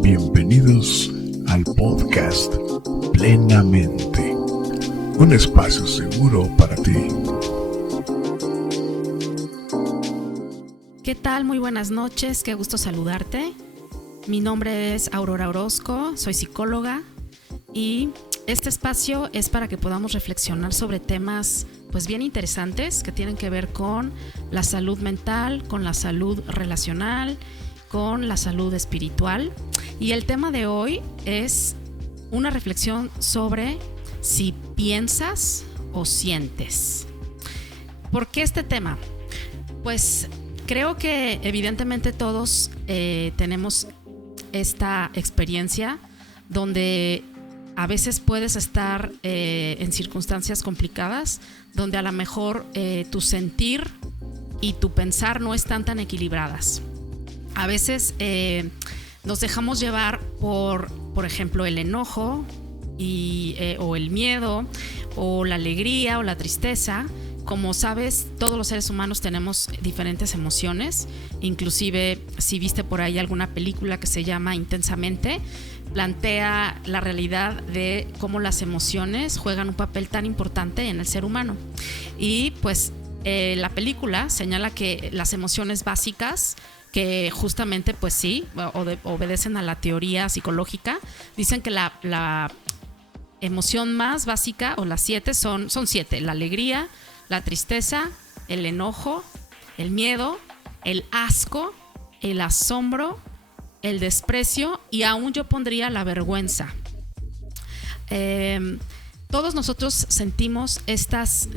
Bienvenidos al podcast Plenamente, un espacio seguro para ti. ¿Qué tal? Muy buenas noches, qué gusto saludarte. Mi nombre es Aurora Orozco, soy psicóloga y este espacio es para que podamos reflexionar sobre temas pues bien interesantes que tienen que ver con la salud mental, con la salud relacional, con la salud espiritual. Y el tema de hoy es una reflexión sobre si piensas o sientes. ¿Por qué este tema? Pues creo que evidentemente todos tenemos esta experiencia donde a veces puedes estar en circunstancias complicadas, donde a lo mejor tu sentir y tu pensar no están tan equilibradas. A veces nos dejamos llevar por ejemplo, el enojo o el miedo, o la alegría o la tristeza. Como sabes, todos los seres humanos tenemos diferentes emociones. Inclusive, si viste por ahí alguna película que se llama Intensamente, plantea la realidad de cómo las emociones juegan un papel tan importante en el ser humano. Y pues la película señala que las emociones básicas, que justamente pues sí, obedecen a la teoría psicológica, dicen que la emoción más básica, o las 7, son 7: la alegría, la tristeza, el enojo, el miedo, el asco, el asombro, el desprecio y aún yo pondría la vergüenza. Todos nosotros sentimos estas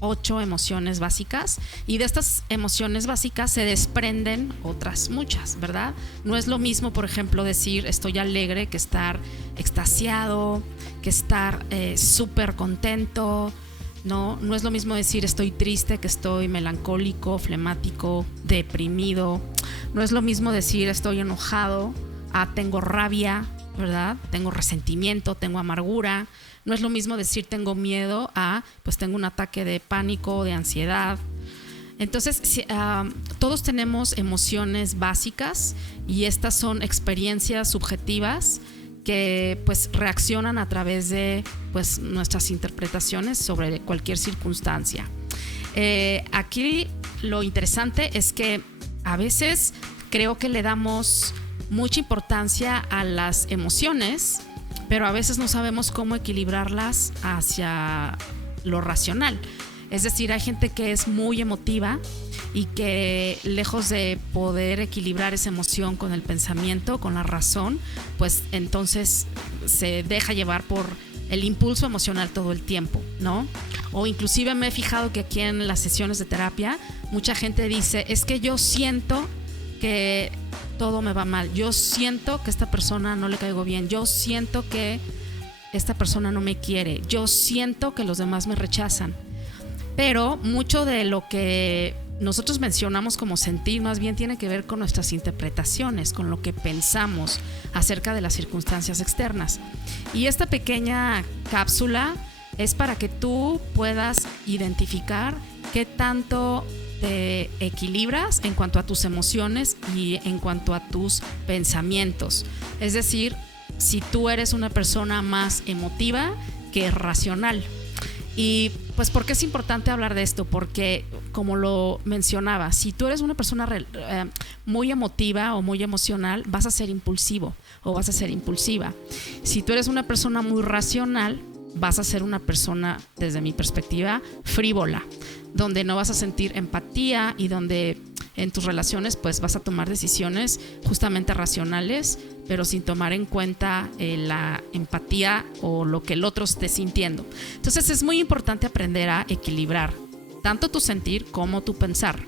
8 emociones básicas, y de estas emociones básicas se desprenden otras muchas, ¿verdad? No es lo mismo, por ejemplo, decir estoy alegre que estar extasiado, que estar súper contento. No es lo mismo decir estoy triste que estoy melancólico, flemático, deprimido. No es lo mismo decir estoy enojado tengo rabia, ¿verdad? Tengo resentimiento, tengo amargura. No es lo mismo decir tengo miedo pues tengo un ataque de pánico, de ansiedad. Entonces, todos tenemos emociones básicas, y estas son experiencias subjetivas que pues reaccionan a través de pues nuestras interpretaciones sobre cualquier circunstancia. Aquí lo interesante es que a veces creo que le damos mucha importancia a las emociones, pero a veces no sabemos cómo equilibrarlas hacia lo racional. Es decir, hay gente que es muy emotiva y que, lejos de poder equilibrar esa emoción con el pensamiento, con la razón, pues entonces se deja llevar por el impulso emocional todo el tiempo, ¿no? O inclusive me he fijado que aquí en las sesiones de terapia mucha gente dice, es que yo siento que todo me va mal, yo siento que esta persona no le caigo bien, yo siento que esta persona no me quiere, yo siento que los demás me rechazan. Pero mucho de lo que nosotros mencionamos como sentir más bien tiene que ver con nuestras interpretaciones, con lo que pensamos acerca de las circunstancias externas. Y esta pequeña cápsula es para que tú puedas identificar qué tanto te equilibras en cuanto a tus emociones y en cuanto a tus pensamientos. Es decir, si tú eres una persona más emotiva que racional. Y pues, ¿por qué es importante hablar de esto? Porque, como lo mencionaba, si tú eres una persona muy emotiva o muy emocional, vas a ser impulsivo o vas a ser impulsiva. Si tú eres una persona muy racional, vas a ser una persona, desde mi perspectiva, frívola, donde no vas a sentir empatía y donde en tus relaciones pues vas a tomar decisiones justamente racionales, pero sin tomar en cuenta la empatía o lo que el otro esté sintiendo. Entonces es muy importante aprender a equilibrar tanto tu sentir como tu pensar.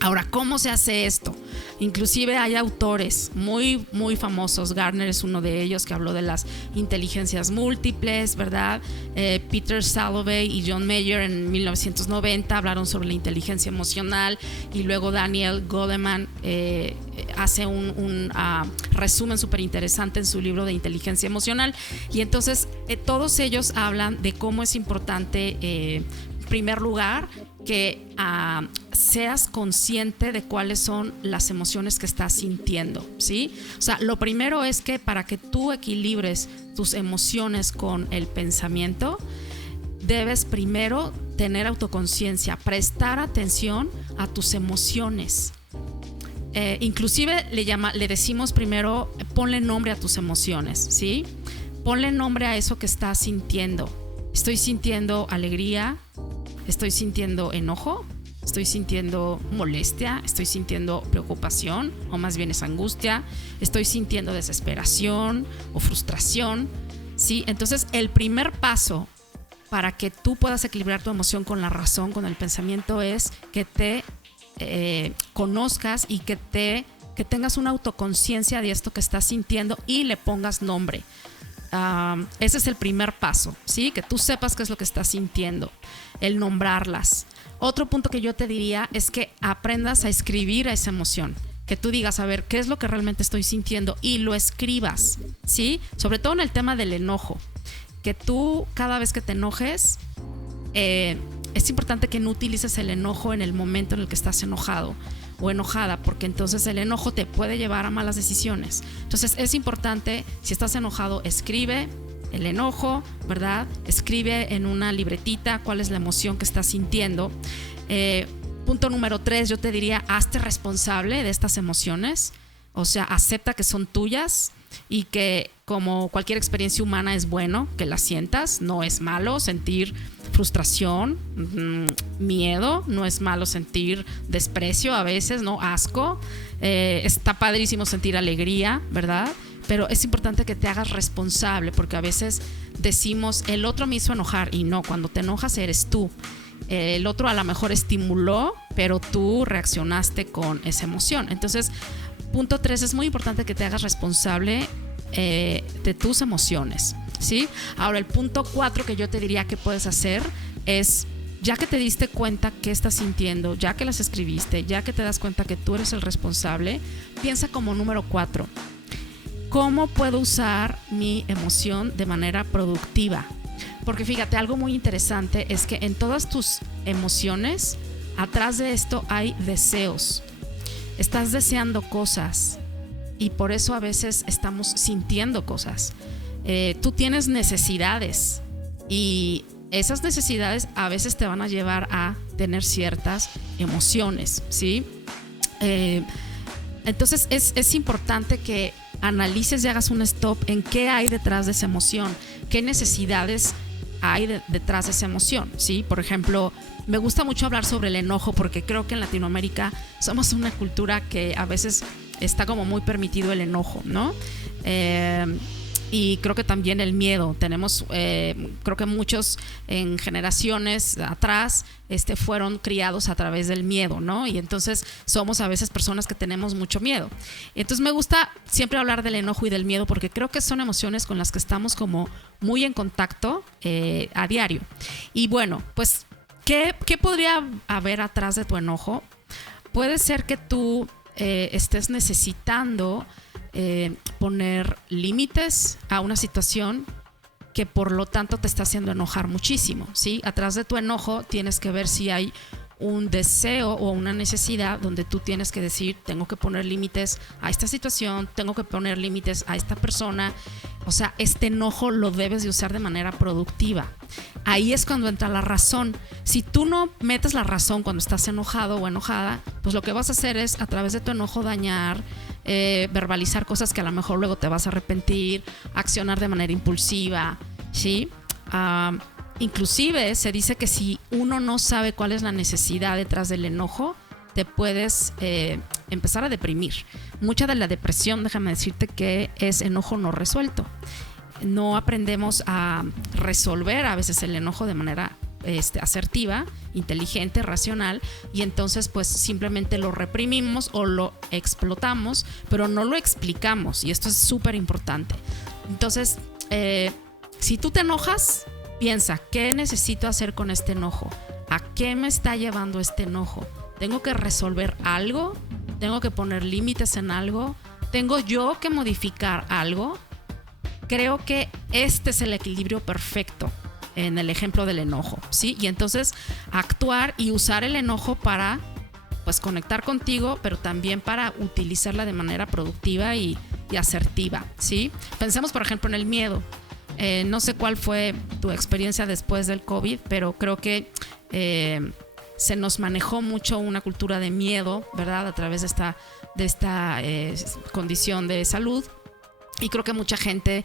Ahora, ¿cómo se hace esto? Inclusive hay autores muy, muy famosos. Gardner es uno de ellos, que habló de las inteligencias múltiples, ¿verdad? Peter Salovey y John Mayer en 1990 hablaron sobre la inteligencia emocional, y luego Daniel Goleman hace un resumen súper interesante en su libro de inteligencia emocional. Y entonces todos ellos hablan de cómo es importante, en primer lugar, que seas consciente de cuáles son las emociones que estás sintiendo, ¿sí? O sea, lo primero es que para que tú equilibres tus emociones con el pensamiento, debes primero tener autoconciencia, prestar atención a tus emociones. Inclusive le decimos primero, ponle nombre a tus emociones, ¿sí? Ponle nombre a eso que estás sintiendo. Estoy sintiendo alegría, estoy sintiendo enojo, estoy sintiendo molestia, estoy sintiendo preocupación, o más bien es angustia, estoy sintiendo desesperación o frustración, ¿sí? Entonces, el primer paso para que tú puedas equilibrar tu emoción con la razón, con el pensamiento, es que te conozcas y que tengas una autoconciencia de esto que estás sintiendo y le pongas nombre. Ese es el primer paso, ¿sí? Que tú sepas qué es lo que estás sintiendo, el nombrarlas. Otro punto que yo te diría es que aprendas a escribir a esa emoción, que tú digas, a ver, ¿qué es lo que realmente estoy sintiendo? Y lo escribas, ¿sí? Sobre todo en el tema del enojo, que tú cada vez que te enojes, es importante que no utilices el enojo en el momento en el que estás enojado o enojada, porque entonces el enojo te puede llevar a malas decisiones. Entonces es importante, si estás enojado, escribe el enojo, ¿verdad? Escribe en una libretita cuál es la emoción que estás sintiendo. Punto número 3, yo te diría, hazte responsable de estas emociones. O sea, acepta que son tuyas y que, como cualquier experiencia humana, es bueno que las sientas. No es malo sentir frustración, miedo, no es malo sentir desprecio a veces, ¿no? Asco. Está padrísimo sentir alegría, ¿verdad? Pero es importante que te hagas responsable, porque a veces decimos, el otro me hizo enojar, y no, cuando te enojas eres tú. El otro a lo mejor estimuló, pero tú reaccionaste con esa emoción. Entonces, punto 3, es muy importante que te hagas responsable de tus emociones, ¿sí? Ahora, el punto 4 que yo te diría que puedes hacer es, ya que te diste cuenta qué estás sintiendo, ya que las escribiste, ya que te das cuenta que tú eres el responsable, piensa como número 4, ¿cómo puedo usar mi emoción de manera productiva? Porque fíjate, algo muy interesante es que en todas tus emociones, atrás de esto hay deseos. Estás deseando cosas y por eso a veces estamos sintiendo cosas. Tú tienes necesidades y esas necesidades a veces te van a llevar a tener ciertas emociones, ¿sí? Entonces es importante que analices y hagas un stop en qué hay detrás de esa emoción, qué necesidades hay detrás de esa emoción, ¿sí? Por ejemplo, me gusta mucho hablar sobre el enojo, porque creo que en Latinoamérica somos una cultura que a veces está como muy permitido el enojo, ¿no? Y creo que también el miedo. Tenemos, creo que muchos en generaciones atrás fueron criados a través del miedo, ¿no? Y entonces somos a veces personas que tenemos mucho miedo. Entonces me gusta siempre hablar del enojo y del miedo, porque creo que son emociones con las que estamos como muy en contacto a diario. Y bueno, pues, ¿qué podría haber atrás de tu enojo? Puede ser que tú estés necesitando poner límites a una situación que por lo tanto te está haciendo enojar muchísimo, ¿sí? Atrás de tu enojo tienes que ver si hay un deseo o una necesidad donde tú tienes que decir, tengo que poner límites a esta situación, tengo que poner límites a esta persona. O sea, este enojo lo debes de usar de manera productiva. Ahí es cuando entra la razón. Si tú no metes la razón cuando estás enojado o enojada, pues lo que vas a hacer es, a través de tu enojo, dañar, verbalizar cosas que a lo mejor luego te vas a arrepentir, accionar de manera impulsiva, ¿sí? Inclusive se dice que si uno no sabe cuál es la necesidad detrás del enojo, te puedes empezar a deprimir. Mucha de la depresión, déjame decirte, que es enojo no resuelto. No aprendemos a resolver a veces el enojo de manera asertiva, inteligente, racional, y entonces pues simplemente lo reprimimos o lo explotamos, pero no lo explicamos, y esto es súper importante. Entonces, si tú te enojas, piensa, ¿qué necesito hacer con este enojo? ¿A qué me está llevando este enojo? ¿Tengo que resolver algo? ¿Tengo que poner límites en algo? ¿Tengo yo que modificar algo? Creo que este es el equilibrio perfecto en el ejemplo del enojo, ¿sí? Y entonces actuar y usar el enojo para pues conectar contigo, pero también para utilizarla de manera productiva y asertiva, ¿sí? Pensemos, por ejemplo, en el miedo. No sé cuál fue tu experiencia después del COVID, pero creo que se nos manejó mucho una cultura de miedo, ¿verdad? A través de esta condición de salud. Y creo que mucha gente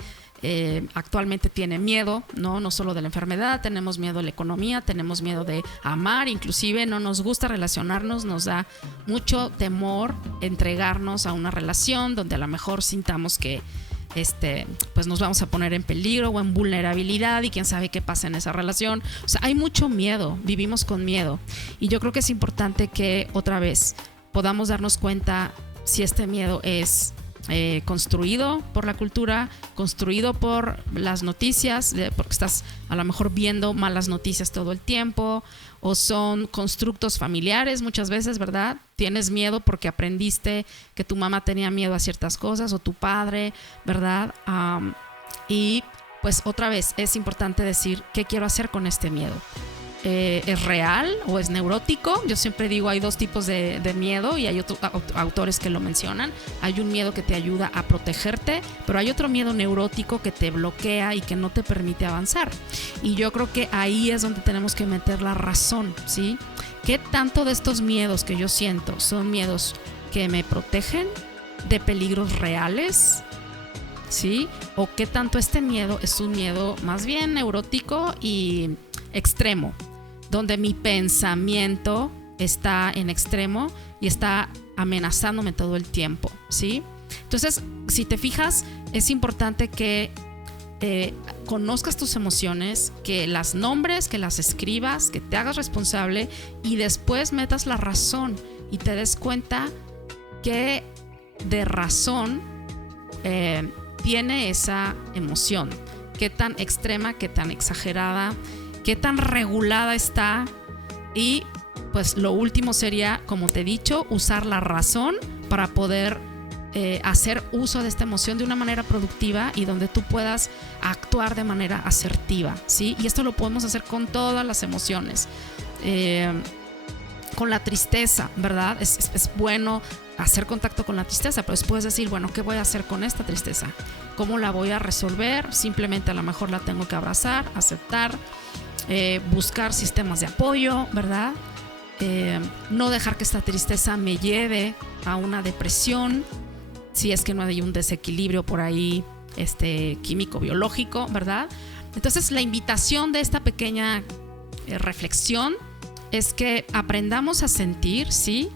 actualmente tiene miedo, no solo de la enfermedad, tenemos miedo de la economía, tenemos miedo de amar, inclusive no nos gusta relacionarnos, nos da mucho temor entregarnos a una relación donde a lo mejor sintamos que pues nos vamos a poner en peligro o en vulnerabilidad y quién sabe qué pasa en esa relación. O sea, hay mucho miedo, vivimos con miedo, y yo creo que es importante que otra vez podamos darnos cuenta si este miedo es construido por la cultura, construido por las noticias, porque estás a lo mejor viendo malas noticias todo el tiempo, o son constructos familiares muchas veces, ¿verdad? Tienes miedo porque aprendiste que tu mamá tenía miedo a ciertas cosas, o tu padre, ¿verdad? Y pues otra vez es importante decir, ¿qué quiero hacer con este miedo? ¿Es real o es neurótico? Yo siempre digo, hay dos tipos de miedo, y hay otros autores que lo mencionan. Hay un miedo que te ayuda a protegerte, pero hay otro miedo neurótico que te bloquea y que no te permite avanzar. Y yo creo que ahí es donde tenemos que meter la razón, ¿sí? ¿Qué tanto de estos miedos que yo siento son miedos que me protegen de peligros reales? ¿Sí? ¿O qué tanto este miedo es un miedo más bien neurótico y extremo, donde mi pensamiento está en extremo y está amenazándome todo el tiempo, ¿sí? Entonces, si te fijas, es importante que conozcas tus emociones, que las nombres, que las escribas, que te hagas responsable y después metas la razón y te des cuenta que de razón tiene esa emoción, qué tan extrema, qué tan exagerada, qué tan regulada está. Y pues lo último sería, como te he dicho, usar la razón para poder hacer uso de esta emoción de una manera productiva y donde tú puedas actuar de manera asertiva, ¿sí? Y esto lo podemos hacer con todas las emociones. Con la tristeza, ¿verdad? Es bueno hacer contacto con la tristeza, pero después decir, bueno, ¿qué voy a hacer con esta tristeza? ¿Cómo la voy a resolver? Simplemente a lo mejor la tengo que abrazar, aceptar, buscar sistemas de apoyo, ¿verdad? No dejar que esta tristeza me lleve a una depresión, si es que no hay un desequilibrio por ahí químico, biológico, ¿verdad? Entonces la invitación de esta pequeña reflexión es que aprendamos a sentir, sí,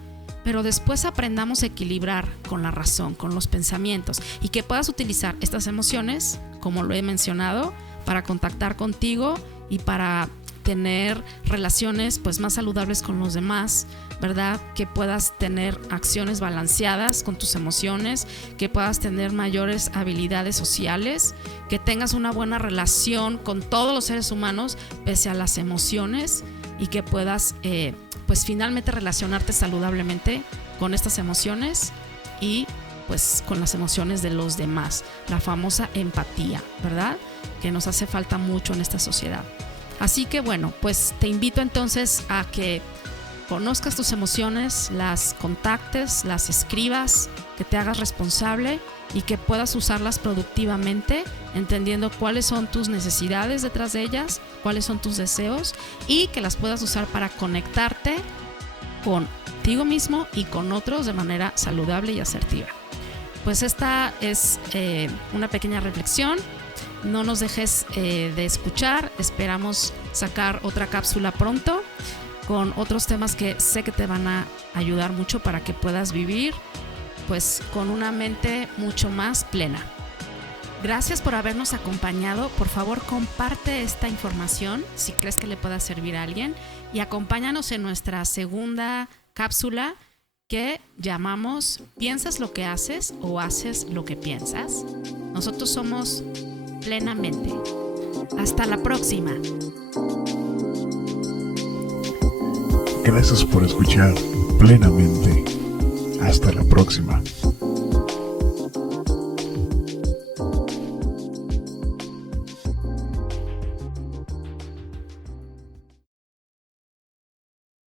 pero después aprendamos a equilibrar con la razón, con los pensamientos, y que puedas utilizar estas emociones, como lo he mencionado, para contactar contigo y para tener relaciones pues más saludables con los demás, ¿verdad? Que puedas tener acciones balanceadas con tus emociones, que puedas tener mayores habilidades sociales, que tengas una buena relación con todos los seres humanos pese a las emociones, y que puedas pues finalmente relacionarte saludablemente con estas emociones y pues con las emociones de los demás, la famosa empatía, ¿verdad? Que nos hace falta mucho en esta sociedad. Así que bueno, pues te invito entonces a que conozcas tus emociones, las contactes, las escribas, que te hagas responsable y que puedas usarlas productivamente, entendiendo cuáles son tus necesidades detrás de ellas, cuáles son tus deseos, y que las puedas usar para conectarte contigo mismo y con otros de manera saludable y asertiva. Pues esta es una pequeña reflexión. No nos dejes de escuchar. Esperamos sacar otra cápsula pronto con otros temas que sé que te van a ayudar mucho para que puedas vivir pues con una mente mucho más plena. Gracias por habernos acompañado. Por favor, comparte esta información si crees que le pueda servir a alguien y acompáñanos en nuestra segunda cápsula que llamamos ¿Piensas lo que haces o haces lo que piensas? Nosotros somos Plenamente. Hasta la próxima. Gracias por escuchar Plenamente. Hasta la próxima.